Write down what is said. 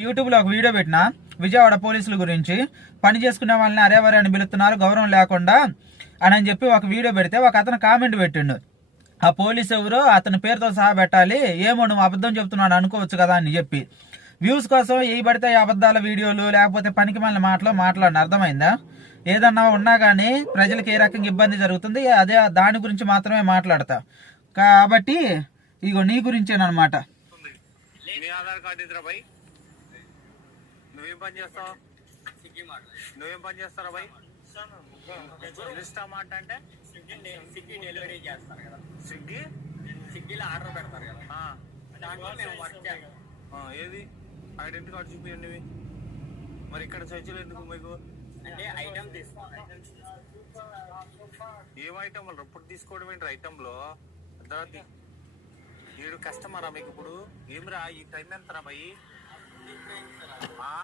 యూట్యూబ్లో ఒక వీడియో పెట్టిన విజయవాడ పోలీసుల గురించి పని చేసుకునే వాళ్ళని అరేవరే అని పిలుస్తున్నారు గౌరవం లేకుండా అని చెప్పి ఒక వీడియో పెడితే ఒక అతను కామెంట్ పెట్టిండు. ఆ పోలీసు ఎవరో అతని పేరుతో సహా పెట్టాలి, ఏమో నువ్వు అబద్ధం చెప్తున్నాడు అనుకోవచ్చు కదా అని చెప్పి వ్యూస్ కోసం ఏ పడితే అబద్ధాల వీడియోలు లేకపోతే పనికి మళ్ళీ మాట్లాడిన అర్థమైందా? ఏదన్నా ఉన్నా కానీ ప్రజలకు ఏ రకంగా ఇబ్బంది జరుగుతుంది అదే దాని గురించి మాత్రమే మాట్లాడతా. కాబట్టి ఇగో నీ గురించేనమాట. నువ్వేం పని చేస్తావు? నువ్వేం పని చేస్తారా భయ్? ఇన్స్టామార్ట్ అంటే స్విగ్గీ డెలివరీ చేస్తారు కదా, స్విగ్గీలో ఆర్డర్ పెడతారు కదా, దాంట్లో మేము వర్క్ చేస్తాం. ఏది ఐడెంటిటీ కార్డు చూపించండి. మరి ఇక్కడ చర్చలు ఎందుకు మీకు? అంటే ఐటమ్ తీసుకోవాలి. ఏం ఐటమ్ వాళ్ళు ఎప్పుడు తీసుకోవడం ఏంటి? ఐటమ్లో తర్వాత 7 కస్టమరా మీకు? ఇప్పుడు ఏమిరా ఈ టైం ఎంతరా భయ్?